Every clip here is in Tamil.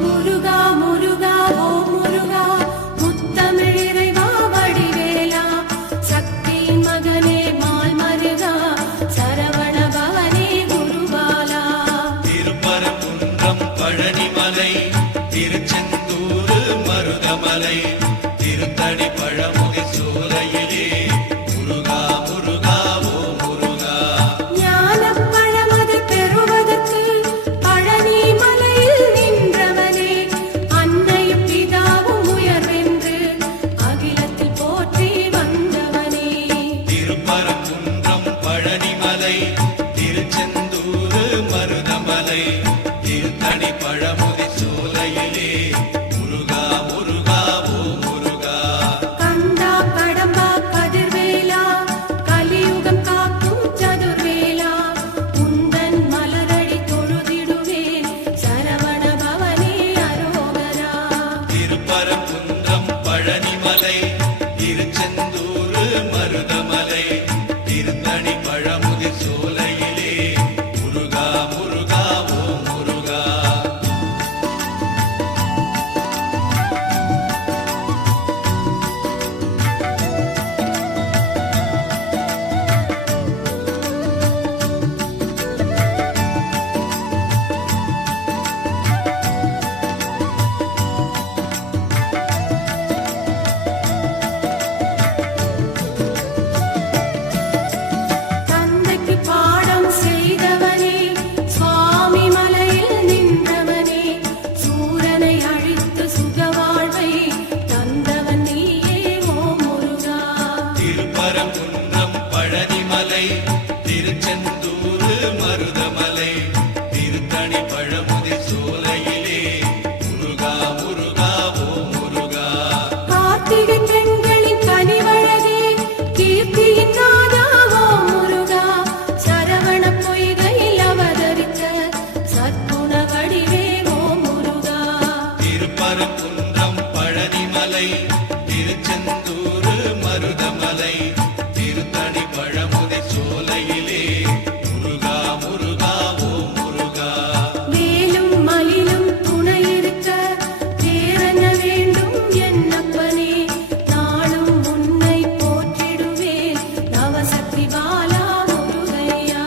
முருகா முருகா ஓ முருகா முத்தமிழ் இறைவா வடிவேலா சக்தியின் மகனே மால் மருகா சரவண பவனே குருபாலா. திருப்பரங்குன்றம் பழனிமலை திருச்செந்தூர் மருதமலை திருத்தணி பழமுகை சோலையிலே முருகா முருகா ஓ முருகா. ஞானப் பழமது பெறுவதற்கு பழனி மலையில் நின்றவனே அன்னையும் பிதாவும் உயர்வென்று அகிலத்தில் போற்றி வந்தவனே. திருப்பரங்குன்றம் பழனிமலை திருச்செந்தூர் மருதமலை திருத்தணி பழமுகை சோலையிலே முருகா முருகா ஓ முருகா. கந்தா கடம்பா கதிர்வேலா கலியுகம் காக்கும் சதுர்வேலா உந்தன் மலரடி தொழுதிடுவேன் சரவண பவனே அரோகரா. திருப்பரங்குன்றம் பழனிமலை திருச்செந்தூர் மருதமலை திருத்தணி பழமுதிர் சோலையிலே முருகா முருகா ஓ முருகா. தந்தைக்கு பாடம் செய்தவனே சுவாமி மலையில் நின்றவனே சூரனை அழித்து சுகவாழ்வை தந்தவன் நீயே ஓ முருகா. திருப்பரங்குன்றம் பழனிமலை திருச்செந்தூர் மருதமலை திருத்தணி பழமுதிர் சோலையிலே முருகா முருகா ஓ முருகா. கார்த்திகை பெண்களின் கனிவழகே கீர்த்தியின் நாதா ஓ முருகா சரவண பொய்கையில் அவதரித்த சற்குண வடிவே ஓ முருகா. திருப்பரங்குன்றம் பழனிமலை திருச்செந்தூர் மருதமலை திருத்தணி பழமுதிர் சோலையிலே முருகா முருகா ஓ முருகா. வேலும் மயிலும் துணை இருக்க வேறென்ன வேண்டும் என்னப்பனே நாளும் உன்னை போற்றிடுவேன் நவசக்தி பாலா முருகையா.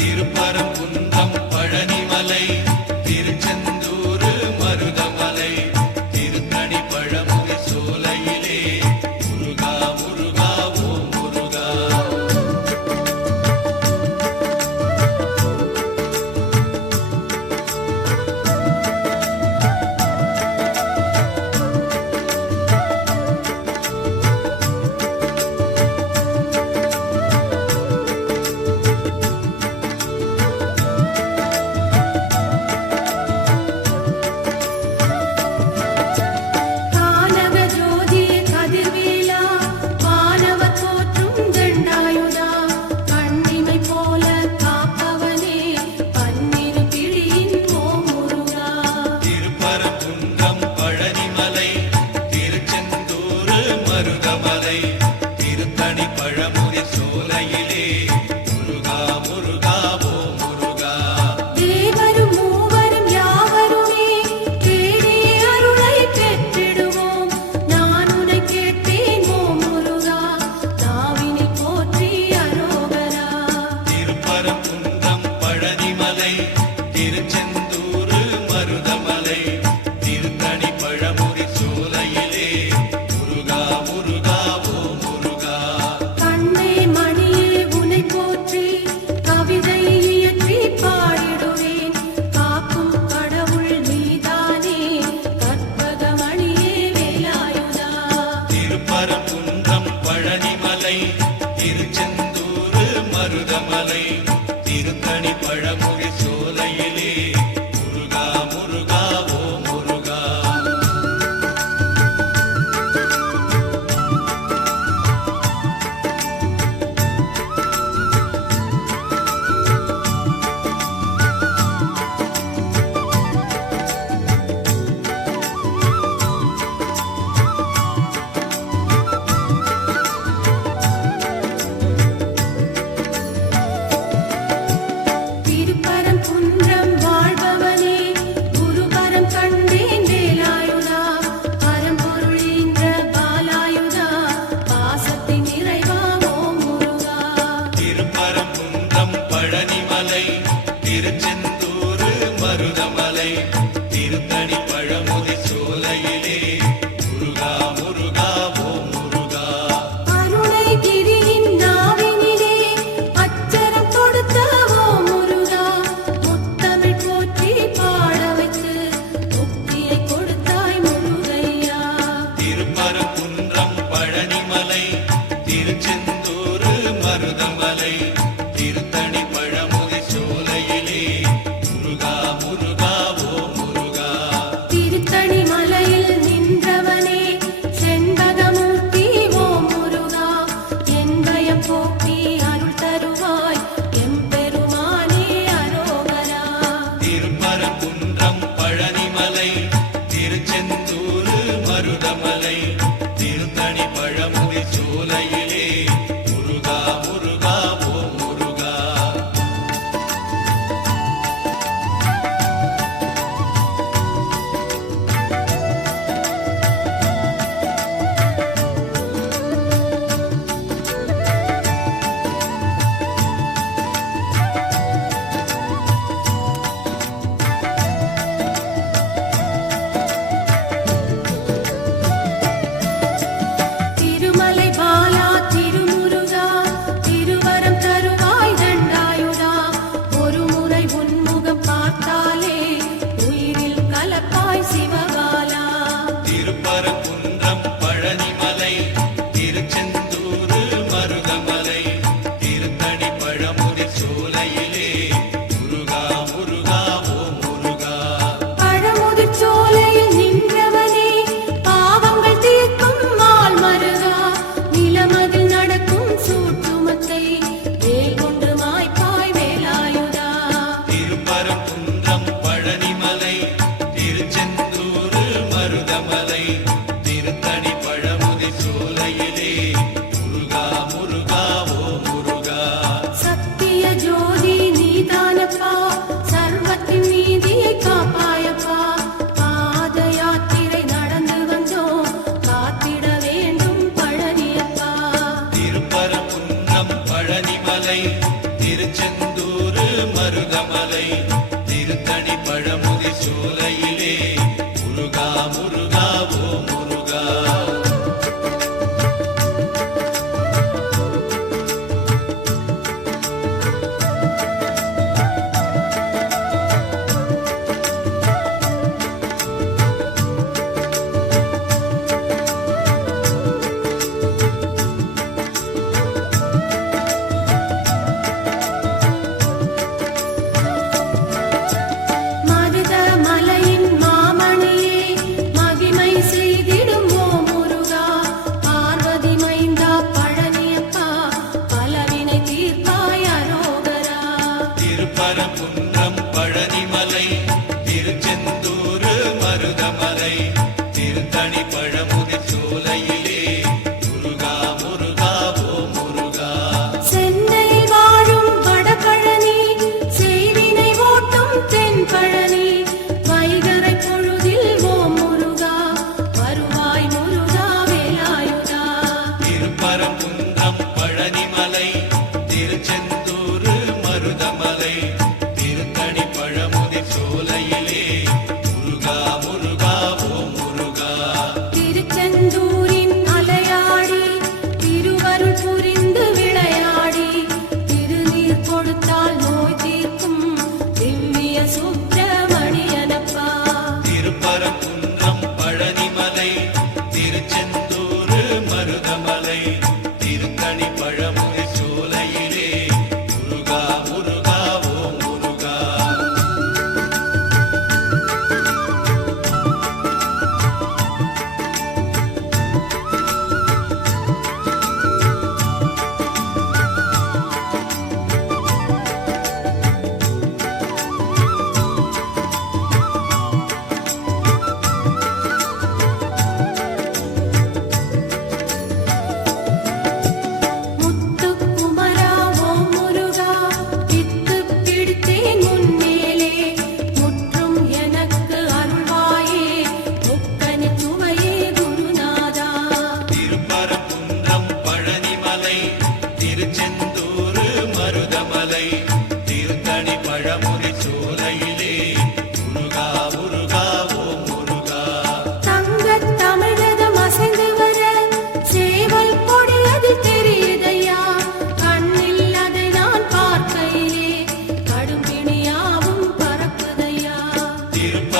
திருப்பரங்குன்றம் பழனிமலை திருச்செந்தூர் மருதமலை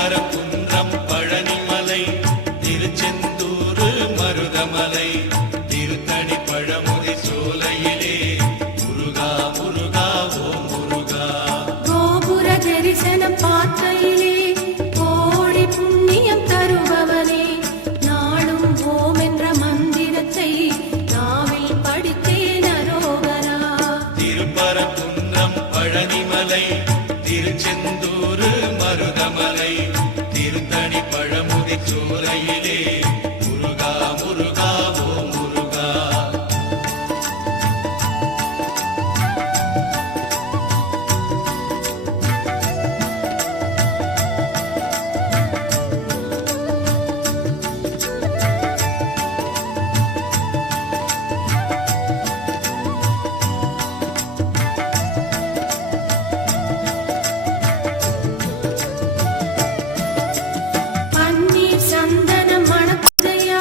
திருப்பரங்குன்றம் பழனிமலை திருச்செந்தூர் மருதமலை திருத்தணி பழமுதி சோலையிலே முருகா முருகா ஓம் முருகா. கோபுர தரிசனம் பார்க்கையிலே கோடி புண்ணியம் தருபவனே, நாளும் ஓம் என்ற மந்திரத்தை நாவில் படித்தேன் அரோகரா. திருப்பரங்குன்றம் பழனிமலை திருச்செந்தூர் மருதமலை திருத்தணி பழமுதி சோலையிலே முருகா முருகா ஓம் முருகா. பன்னீர் சந்தனம் மணக்குதையா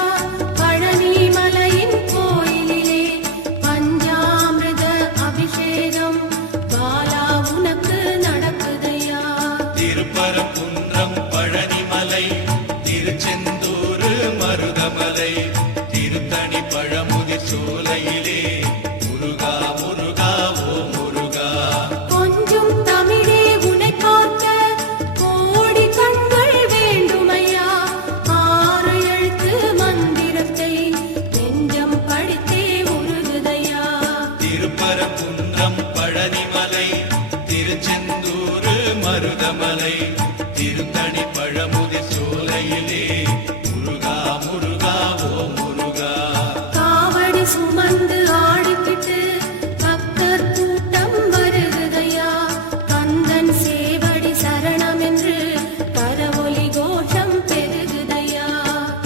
பழனிமலையின் கோயிலிலே, பஞ்சாமிர்த அபிஷேகம் பாலா உனக்கு நடக்குதையா. திருப்பரங்குன்றம் பழனிமலை திருச்செந்தூர் மருதமலை திருத்தணி பழமுதி சோலையிலே முருகா முருகா ஓம் முருகா. கொஞ்சம் தமிழே உனை பார்க்க கோடி கண்கள் வேண்டுமையா, ஆறு எழுத்து மந்திரத்தை நெஞ்சம் படித்தே உருகுதையா. திருப்பரங்குன்றம் பழனிமலை திருச்செந்தூர் மருதமலை திருத்தணி பழமுதி சோலையிலே முருகா முருகா ஓம் முருகா. காவடி சுமந்து ஆடிக்கிட்டு பக்தர் கூட்டம் வருகுதையா, கந்தன் சேவடி சரணம் என்று கரவொலி கோஷம் பெருகுதையா.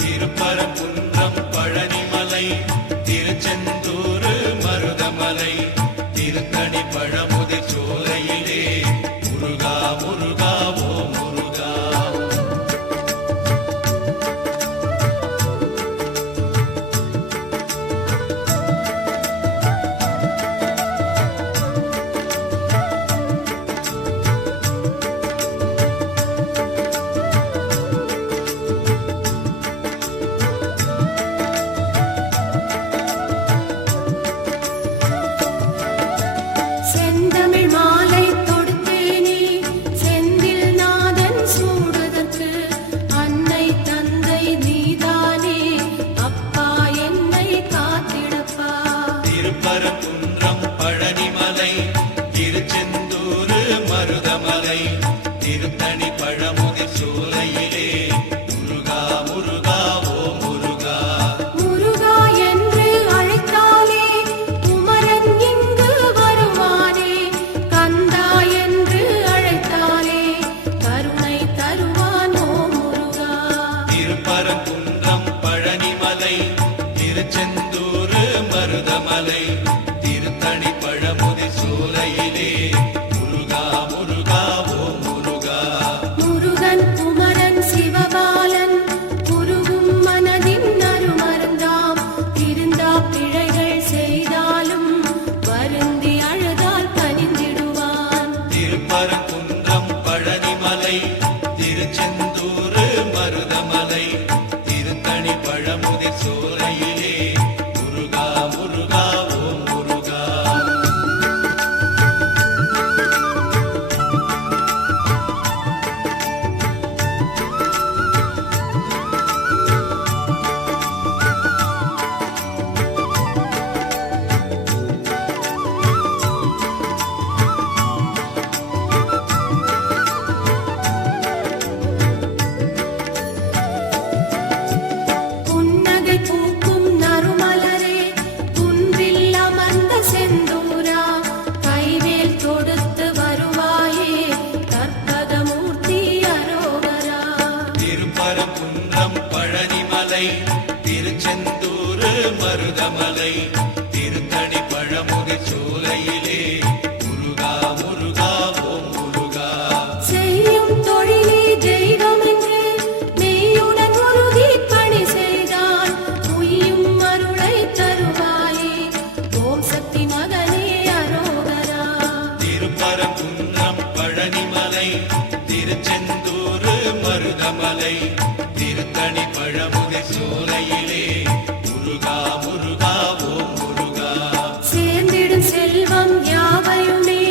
திருப்பரங்குன்றம் பழனிமலை திருச்செந்தூர் மருதமலை திருத்தணி பழமுதி சோலையிலே முருகா முருகா ஓம் முருகா. செந்தமிழ் மாலை தொடுத்தேனே செந்தில் நாதன் சூடுதற்கு, அன்னை தந்தை நீதானே அப்பா என்னை காத்திடப்பா. திருப்பரங்குன்றம் பழனிமலை திருச்செந்தூர் மருதமலை திருத்தணி பழமுதி சோலையிலே முருகா முருகா ஓம் முருகா. முருகா என்று அழைத்தாலே குமரன் இங்கு வருவானே, கந்தா என்று அழைத்தாலே கருணை தருவான் ஓ முருகா. திருப்பரங்குன்றம் பழனிமலை திருச்செந்தூர் மருதமலை திருத்தணி பழமுதி சோலையிலே முருகா முருகா ஓம் முருகா. முருகன் குமரன் சிவபாலன் குருகும் மனதின் அருமருந்தாம், திருந்தா பிழைகள் செய்தாலும் வருந்தி அழுதால் கனிந்திடுவான். திருப்பரங்குன்றம் பழனிமலை திருச்செந்தூர் மருதமலை திருத்தணி பழமுதி சோலையிலே முருகா முருகா ஓம் முருகா. புன்னகை பூக்கும் நறுமலரே குன்றில் அமர்ந்த செந்தூரா, கைவேல் தொடுத்து வருவாயே கற்பகமூர்த்தி அரோகரா. திருப்பரங்குன்றம் பழனிமலை திருச்செந்தூர் மருதமலை திருத்தணி பழமுதி சோலையிலே முருகா முருகா ஓம் முருகா. செய்யும் தொழிலே தெய்வம் என்று மெய்யுடன் உறுதி பணி செய்தால் உய்யும் அருளை தருவாயே ஓம் சக்தி மகனே அரோகரா. திருப்பரங்குன்றம் பழனிமலை திருச்செந்தூர் மருதமலை திருத்தணி பழமுதி சோலையிலே முருகா முருகா ஓம் முருகா. சேர்ந்திடும் செல்வம் யாவையுமே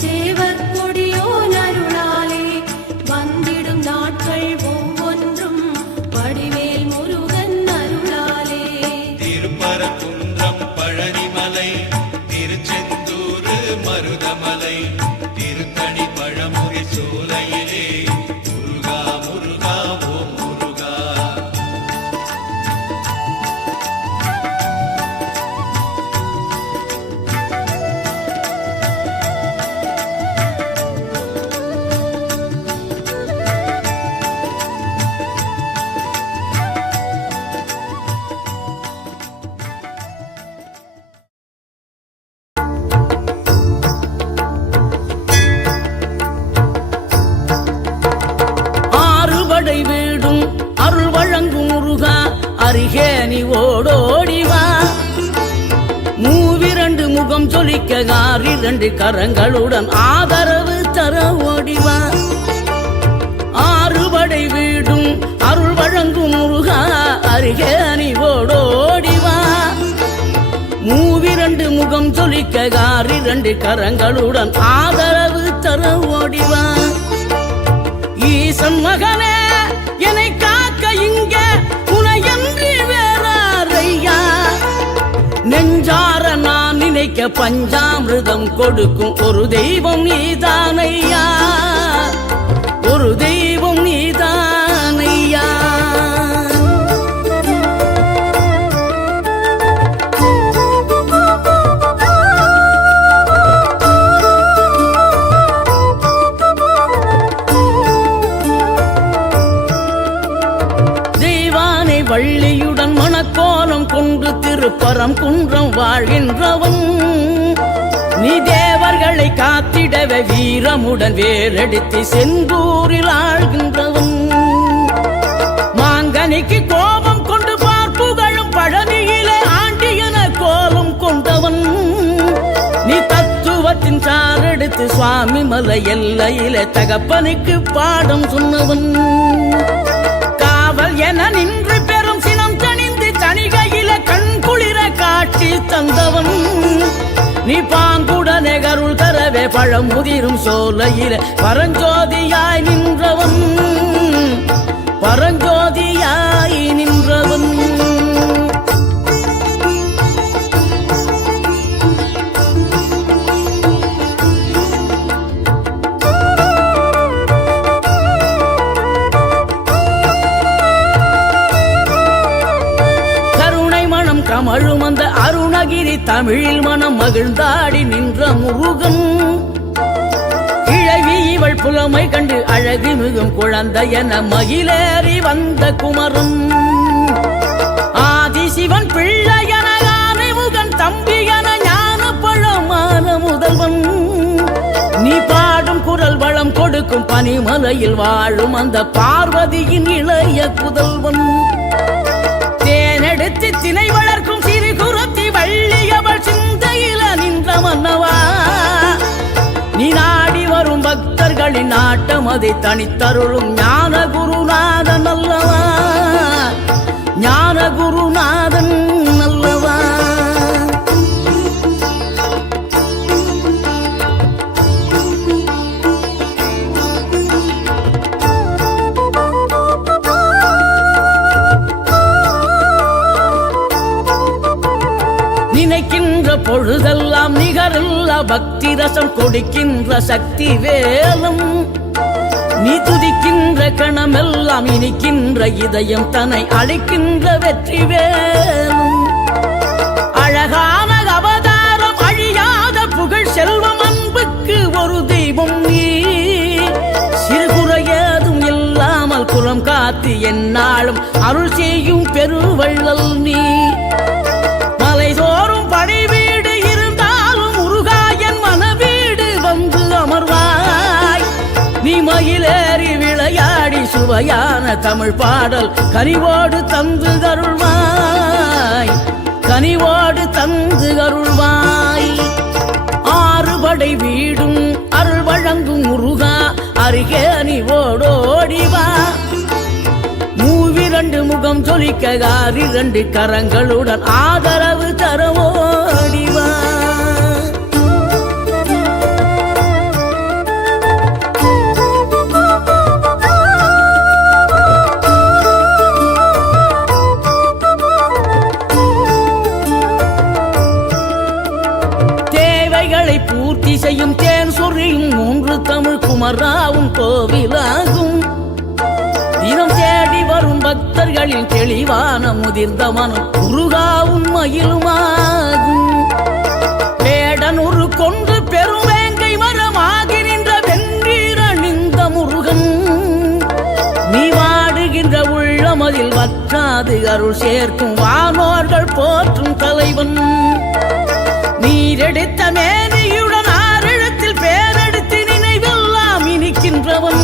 சேவர் கொடியோன் அருளாலே வந்திடும் நாட்கள் ஒவ்வொன்றும் வடிவேல் முருகன் அருளாலே. திருப்பரங்குன்றம் பழனிமலை திருச்செந்தூர் மருதமலை திருத்தணி பழமுதி சோலையிலே முருகா முருகா ஓம் முருகா. ஆறுபடை வீடும் அருள் வழங்கும் முருகா அருகே நீ ஓடோடிவா. மூவிரண்டு முகம் சொலிக்க ஆறிரண்டு கரங்களுடன் ஆதரவு தர ஓடிவா. ஆறுபடை வீடும் அருள் வழங்கும் முருகா அருகே நீ ஓடோடிவா. மூவிரண்டு முகம் சொலிக்க ஆறிரண்டு கரங்களுடன் ஆதரவு தர ஓடிவா. ஈசன் மகனே என்னை காக்க இங்க உனையன்றி வேறாரையா. நெஞ்சார நான் நினைக்க பஞ்சாமிர்தம் கொடுக்கும் ஒரு தெய்வம் நீதானையா. ஒரு தெய்வம் நீதானையா. வள்ளியுடன் மணக்கோலம் கொண்டு திருப்பரம் குன்றம் வாழ்கின்றவன் நீ. தேவர்களை காத்திடவே வீரமுடன் வேலெடுத்து செந்தூரில் ஆழ்கின்றவன். மாங்கனிக்கு கோபம் கொண்டு பார்ப்புகழும் பழனியிலே ஆண்டியன கோலம் கொண்டவன் நீ. தத்துவத்தின் சாரெடுத்து சுவாமி மலை எல்லையிலே தகப்பனுக்கு பாடம் சொன்னவன். காவல் என நின்று பெரும் சினம் தணிந்து தணிகையில கண் குளிர காட்சி தந்தவன் நீ. பாங்குடனே கருள் தரவே பழமுதிரும் சோலையில பரஞ்சோதியாய் நின்றவன். பரஞ்சோதியாய் நின்றவன். கமழும் அந்த அருணகிரி தமிழில் மனம் மகிழ்ந்தாடி நின்ற முருகன். கிழவி இவள் புலமை கண்டு அழகு மிகும் குழந்தை என மகிழேறி வந்த குமரன். ஆதிசிவன் பிள்ளையன முகன் தம்பி என ஞான பழமான முதல்வன் நீ. பாடும் குரல் வளம் கொடுக்கும் பனிமலையில் வாழும் அந்த பார்வதியின் இளைய புதல்வன். தேனெடுத்து திணை வளர்க்கும் சிறு குரத்தி வள்ளியவள் சிந்தையில நின்ற மன்னவா. நீ நாடி வரும் பக்தர்களின் நாட்டம் அதை தனித்தருளும் ஞான குருநாதன் அல்லவா. ஞான குருநாதன் அல்லவா. நினைக்கின்ற பொழுதெல்லாம் நிகரில்லா பக்தி ரசம் கொடுக்கின்ற சக்தி வேலும் நீ. துதிக்கின்ற கணமெல்லாம் இனிக்கின்ற இதயம் தன்னை அழைக்கின்ற வெற்றி வேலும். அழகான அவதாரம் அழியாத புகழ் செல்வம் அன்புக்கு ஒரு தெய்வம் நீ. சிறுகுறையதும் இல்லாமல் குலம் காத்து எந்நாளும் அருள் செய்யும் பெருவள்ளல் நீ. மலைதோறும் படை வீடு இருந்தாலும் முருகாயன் மனவீடு வந்து அமர்வாய். நீ மயிலேறி விளையாடி சுவையான தமிழ் பாடல் கனிவோடு தந்து அருள்வாய். கனிவோடு தந்து அருள்வாய். ஆறுபடை வீடும் அருள் வழங்கும் முருகா அருகே நீ ஓடோடிவா மூவிரண்டு முகம் ஜொலிக்க ஆறிரண்டு கரங்களுடன் ஆதரவு தரவோடிவா தேவைகளை பூர்த்தி செய்யும் தேன் சொரியும் மூன்று தமிழ் குமராவும் கோவிலாகும் தினம் தேடி வரும் பக்தர்களின் தெளிவான முதிர்ந்த மனம் முருகாவும் மயிலுமாகும் வேடனூறு கொண்டு பெருவேங்கை மரமாகி நின்ற வென்றீரணிந்த முருகன் நீ வாடுகின்ற உள்ளமதில் வற்றாது அருள் சேர்க்கும் வானோர்கள் போற்றும் தலைவன் நீரெடுத்த மேனியுடன் ஆறிடத்தில் பேரெடுத்து நினைவெல்லாம் இனிக்கின்றவன்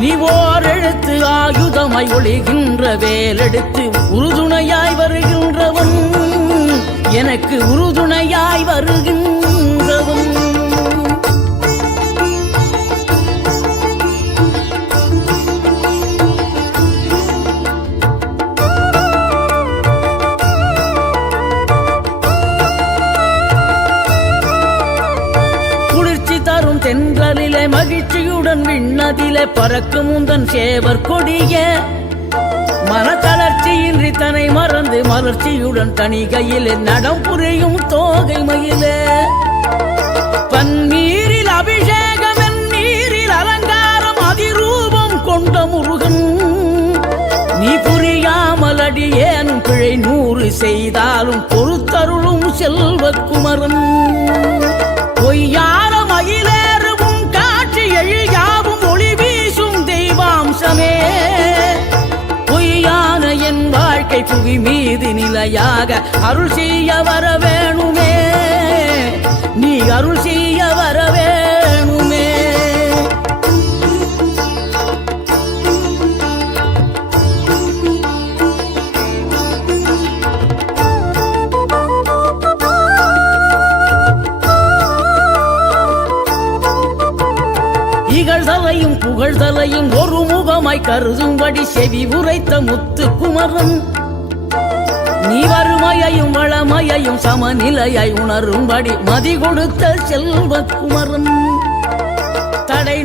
நீ ஓரெழுத்து ஆயுதமாய் ஒளிகின்ற வேலெடுத்து உறுதுணையாய் வருகின்றவன் எனக்கு உறுதுணையாய் வருகின்றவன் தரும் தென்றலிலே மகிழ்ச்சியுடன் விண்ணதிலே பறக்கும் உந்தன் சேவர் கொடிய மனத்தளர்ச்சியின்றி தன்னை மறந்து மலர்ச்சியுடன் தனிகையிலே நடம் புரியும் தோகை மயிலே பன்னீரில் அபிஷேகம் நீரில் அலங்காரம் அதிரூபம் கொண்ட முருகன் நீ புரியாமல் அடியேனும் பிழை 100 செய்தாலும் பொறுத்தருளும் செல்வக்குமரன் பொய்யான மயிலேறும் காட்சி எழியாவும் ஒளி வீசும் தெய்வாம்சமே பொய்யான என் வாழ்க்கை புவி மீது நிலையாக அருள் செய்ய வர வேணுமே நீ அருள் செய்ய வர வேணுமே இகழ்தலையும் புகழ்தலையும் ஒரு முகமாய் கருதும்படி செவி உரைத்த முத்து குமரன் நீ வறுமையையும் வளமையையும் சமநிலையாய் உணரும்படி மதி கொடுத்த செல்வ குமரன் தடை